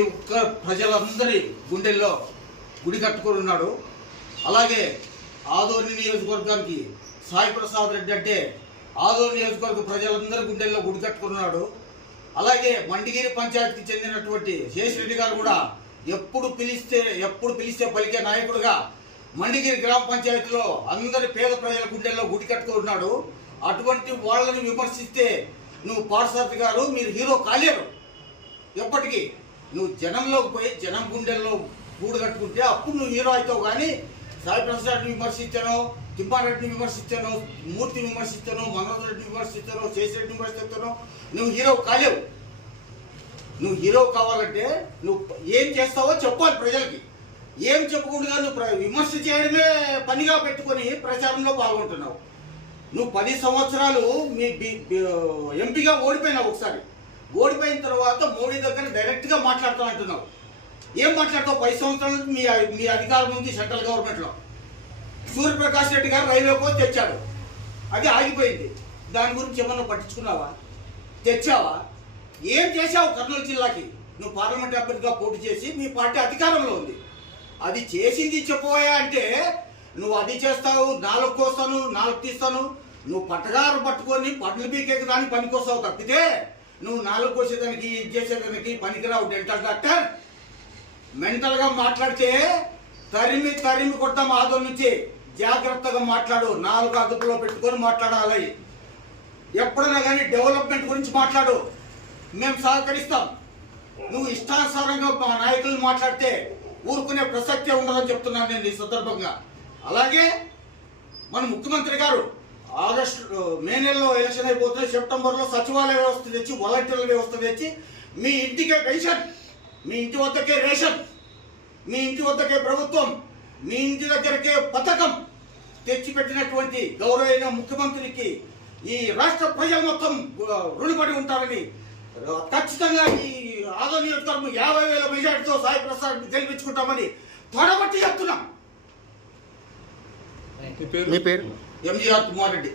ప్రతి ఒక్క ప్రజలందరి గుండెల్లో గుడి కట్టుకొని ఉన్నాడు. అలాగే ఆదోని నియోజకవర్గానికి సాయి ప్రసాద్ రెడ్డి అంటే ఆదోని నియోజకవర్గ ప్రజలందరి గుండెల్లో గుడి కట్టుకున్నాడు. అలాగే మండిగిరి పంచాయతీకి చెందినటువంటి శేషరెడ్డి గారు కూడా ఎప్పుడు పిలిస్తే పలికే నాయకుడుగా మండిగిరి గ్రామ పంచాయతీలో అందరి పేద ప్రజల గుండెల్లో గుడి కట్టుకున్నాడు. అటువంటి వాళ్ళని విమర్శిస్తే నువ్వు పార్సారథి గారు మీరు హీరో కాలేరు. ఎప్పటికీ నువ్వు జనంలోకి పోయి జనం గుండెల్లో గూడు కట్టుకుంటే అప్పుడు నువ్వు హీరో అవుతావు. కానీ సాయి ప్రసాద్ని విమర్శించాను, తిప్పారెడ్డిని విమర్శించాను, మూర్తిని విమర్శించాను, మనోజ్ రెడ్డిని విమర్శించాను, శేషరెడ్డిని విమర్శించాను. నువ్వు హీరో కాలేవు. నువ్వు హీరో కావాలంటే నువ్వు ఏం చేస్తావో చెప్పాలి ప్రజలకి. ఏం చెప్పకుండా నువ్వు విమర్శ చేయడమే పనిగా పెట్టుకొని ప్రచారంలో పాల్గొంటున్నావు. నువ్వు 10 సంవత్సరాలు మీ ఎంపీగా ఓడిపోయినావు. ఒకసారి ఓడిపోయిన తర్వాత మోడీ దగ్గర డైరెక్ట్గా మాట్లాడుతానంటున్నావు. ఏం మాట్లాడతావు? 10 సంవత్సరాల నుంచి మీ అధికారం ఉంది సెంట్రల్ గవర్నమెంట్లో. సూర్యప్రకాష్ రెడ్డి గారు రైల్వే కోచ్ తెచ్చాడు, అది ఆగిపోయింది. దాని గురించి ఏమన్నా పట్టించుకున్నావా? తెచ్చావా? ఏం చేశావు కర్నూలు జిల్లాకి? నువ్వు పార్లమెంట్ అభ్యర్థిగా పోటీ చేసి మీ పార్టీ అధికారంలో ఉంది. అది చేసింది చెప్పబోయా అంటే నువ్వు అది చేస్తావు, 4 కోస్తాను 4 తీస్తాను. నువ్వు పట్టగారు పట్టుకొని పట్లు పీకేకి దానికి పనికొస్తావు తప్పితే నువ్వు 4 కోసేదానికి ఇది చేసేదానికి పనికిరావు. డెంటల్ డాక్టర్ మెంటల్గా మాట్లాడితే తరిమి కొడతాం. ఆదోళన నుంచి జాగ్రత్తగా మాట్లాడు. 4 అదుపులో పెట్టుకొని మాట్లాడాలి. ఎప్పుడైనా కానీ డెవలప్మెంట్ గురించి మాట్లాడు, మేము సహకరిస్తాం. నువ్వు ఇష్టానుసారంగా మా నాయకులు మాట్లాడితే ఊరుకునే ప్రసక్తే ఉండదని చెప్తున్నాను నేను ఈ సందర్భంగా. అలాగే మన ముఖ్యమంత్రి గారు మే నెలలో ఎలక్షన్ అయిపోతుంది. సెప్టెంబర్లో సచివాలయ వ్యవస్థ తెచ్చి వాలంటీర్ల వ్యవస్థ తెచ్చి మీ ఇంటికే పెన్షన్, మీ ఇంటి వద్దకే రేషన్, మీ ఇంటి వద్దకే ప్రభుత్వం, మీ ఇంటి దగ్గరకే పథకం తెచ్చిపెట్టినటువంటి గౌరవైన ముఖ్యమంత్రికి ఈ రాష్ట్ర ప్రజలు మొత్తం రుణపడి ఉంటారని ఖచ్చితంగా ఈ ఆదోని నియోజకవర్గం 50,000 మెజార్టీతో సాయి ప్రసాద్ గెలిపించుకుంటామని త్వరబట్టి చెప్తున్నాం. మీ పేరు? ఎంజీఆర్ కుమార్ రెడ్డి.